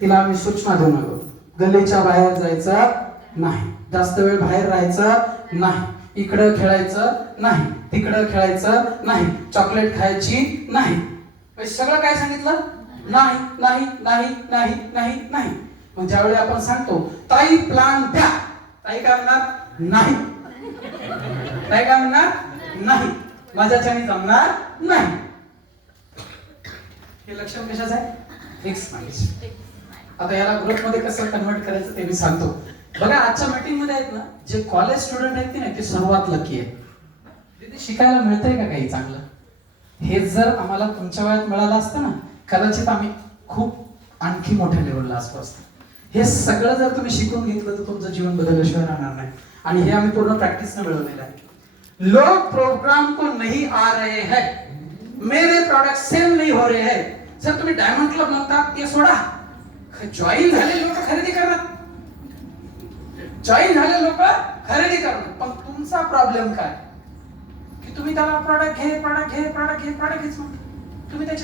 तिला आम्ही सूचना देऊन आलो, गल्लीच्या बाहेर जायचं नाही, जास्त वेळ बाहेर राहायचं नाही, इकडं खेळायचं नाही, तिकडं खेळायचं नाही, चॉकलेट खायची नाही, सगळं काय सांगितलं? नाही नाही नाही नाही नाही नाही. मग ज्यावेळी आपण सांगतो ताई प्लान द्या, ताई काय म्हणणार? नाही. ताई काय म्हणणार? नाही, माझ्याच्याने जमणार नाही. हे लक्षण कशाचं आहे? Fix mind. आता याला ग्रुप मध्ये कसं कन्वर्ट करायचं ते मी सांगतो. बघा आजच्या मीटिंग मध्ये आहेत ना, जे कॉलेज स्टुडंट आहेत की नाही ते सर्वात लकी आहेत. तिथे शिकायला मिळतंय का काही चांगलं? हे जर आम्हाला तुमच्या वयात मिळालं असतं ना, कदाचित आम्ही खूप आणखी मोठ्या लेवलला असतो असतो. हे सगळं जर तुम्ही शिकून घेतलं तर तुमचं जीवन बदलल्याशिवाय राहणार नाही. आणि हे आम्ही पूर्ण प्रॅक्टिसने मिळवलेलं आहे. लोग प्रोग्राम को नहीं आ रहे हैं, मेरे प्रोडक्ट सेल नहीं हो रहे हैं. जर तुम्ही डायमंड क्लब म्हणतात ते सोडा, जॉईन झाले लोक खरेदी करणार, जॉईन झाले लोक खरेदी करणार. पण तुमचा प्रॉब्लेम काय की तुम्ही त्याला प्रॉडक्ट घे, प्रॉडक्ट घे, प्रॉडक्ट घे, प्रॉडक्ट घेच म्हणता. तुम्ही त्याची